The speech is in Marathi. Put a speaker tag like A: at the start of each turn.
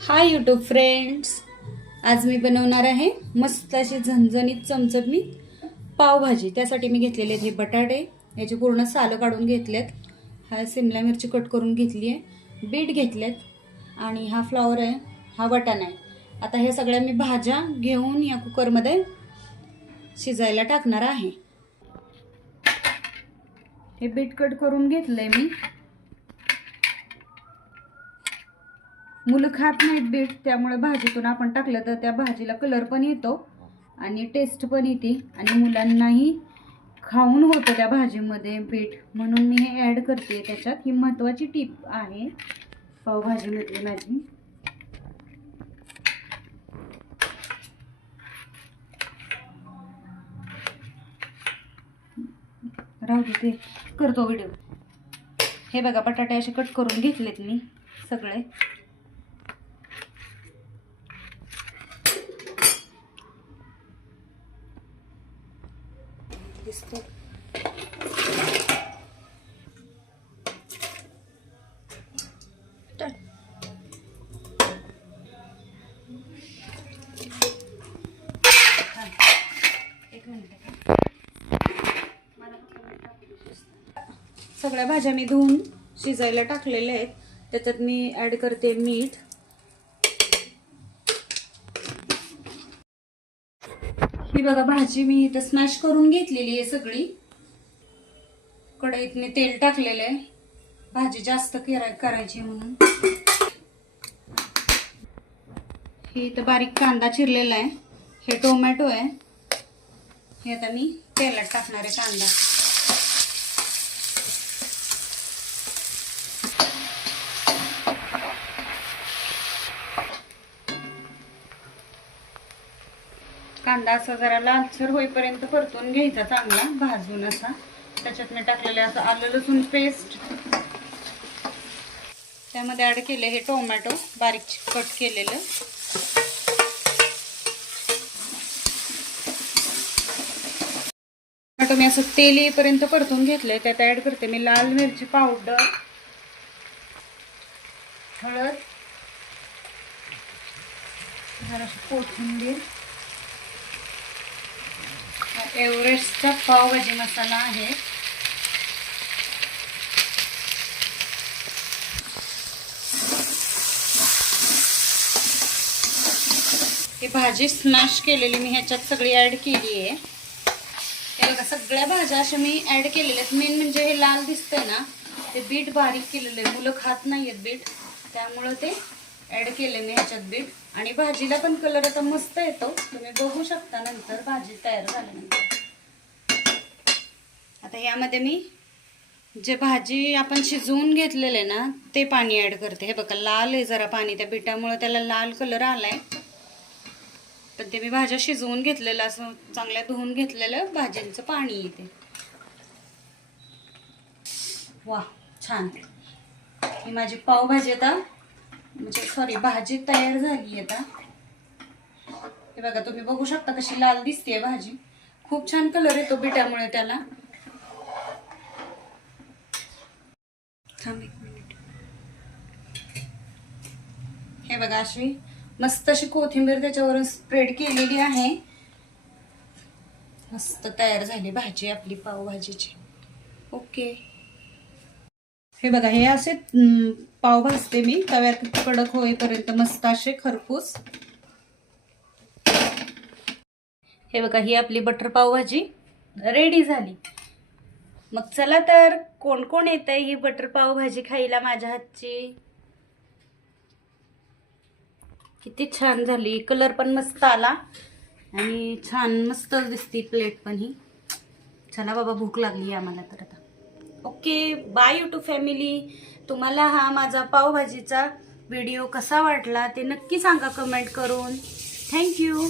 A: हाय यूट्यूब फ्रेंड्स आज मी बनवणार आहे मस्त अशी झणझणीत चमचमीत पावभाजी. त्यासाठी मी घेतलेले आहेत हे बटाटे. याची पूर्ण सालं काढून घेतलेत. हा सिमला मिरची कट करून घेतली आहे. बीट घेतलेत. आणि हा फ्लॉवर आहे. हा वटाणा आहे. आता ह्या सगळ्या मी भाज्या घेऊन या कुकरमध्ये शिजायला टाकणार आहे. हे बीट कट करून घेतलंय मी. मुलं खात नाहीत बीट त्यामुळे भाजीतून आपण टाकलं तर त्या भाजीला कलर पण येतो आणि टेस्ट पण येते. आणि मुलांनाही खाऊन होतं त्या भाजीमध्ये बीट. म्हणून मी हे ॲड करते. त्याच्यात ही महत्त्वाची टीप आहे. पावभाजीमध्ये माझी. राहू दे ते करतो व्हिडिओ हे बघा बटाटे असे कट करून घेतलेत मी सगळे. दिसतो सगळ्या भाज्या मी धुवून शिजायला टाकलेल्या आहेत. त्याच्यात मी ॲड करते मीठ. ही बघा भाजी मी इथं स्मॅश करून घेतलेली आहे सगळी. कढईत मी तेल टाकलेलं आहे. भाजी जास्त केरा- करायची म्हणून. ही इथं बारीक कांदा चिरलेला आहे. हे टोमॅटो आहे. हे आता मी तेलात टाकणार आहे कांदा. कांदा असा जरा लालसर होईपर्यंत परतून घ्यायचा चांगला भाजून असा. त्याच्यात मी टाकलेले असं आलं लसूण पेस्ट त्यामध्ये ॲड केले हे टोमॅटो बारीक कट केलेलं. टोमॅटो मी असं तेल येईपर्यंत परतून घेतलंय त्यात ॲड करते मी लाल मिरची पावडर हळद जराशी कोथिंबीर. एव्हरेस्टचा पावभाजी मसाला आहे. ही भाजी स्मॅश केलेली मी ह्याच्यात सगळी ॲड केली आहे. हे बघा सगळ्या भाज्या अशा मी ॲड केलेल्या आहेत. मेन म्हणजे हे लाल दिसतंय ना ते बीट बारीक केलेलं आहे. मुलं खात नाही आहेत बीट. त्यामुळं ते ॲड केले मी ह्याच्यात बीट. आणि भाजीला पण कलर आता मस्त येतो. तुम्ही बघू शकता नंतर भाजी तयार झाल्यानंतर. आता यामध्ये मी जे भाजी आपण शिजवून घेतलेले ना ते पाणी ॲड करते. हे बघा लाल आहे जरा पाणी. त्या बिटामुळे त्याला लाल कलर आलाय. पण ते मी भाज्या शिजवून घेतलेलं असं चांगल्या धुवून घेतलेलं भाज्यांचं पाणी येते. वा छान. ही माझी पावभाजी आता म्हणजे सॉरी भाजी तयार झाली आता. हे बघा तुम्ही बघू शकता कशी लाल दिसते भाजी. खूप छान कलर येतो बिटामुळे त्याला. थांब एक मिनिट हे बघा अशी मस्त अशी कोथिंबीर त्याच्यावरून स्प्रेड केलेली आहे. मस्त तयार झाली भाजी आपली पावभाजीची. ओके हे बघा हे असे पाव भाजते मी. तव्यात कडक होईपर्यंत मस्त असे खरपूस. हे बघा ही आपली बटर पावभाजी रेडी झाली. मग चला तर कोण कोण येत ही बटर पावभाजी खायला माझ्या हातची? किती छान झाली. कलर पण मस्त आला. आणि छान मस्त दिसती प्लेट पण ही. चला बाबा भूक लागली आम्हाला तर आता. ओके बाय यूट्यूब फॅमिली तुम्हाला हा माझा पावभाजीचा व्हिडिओ कसा वाटला ते नक्की सांगा कमेंट करून. थँक्यू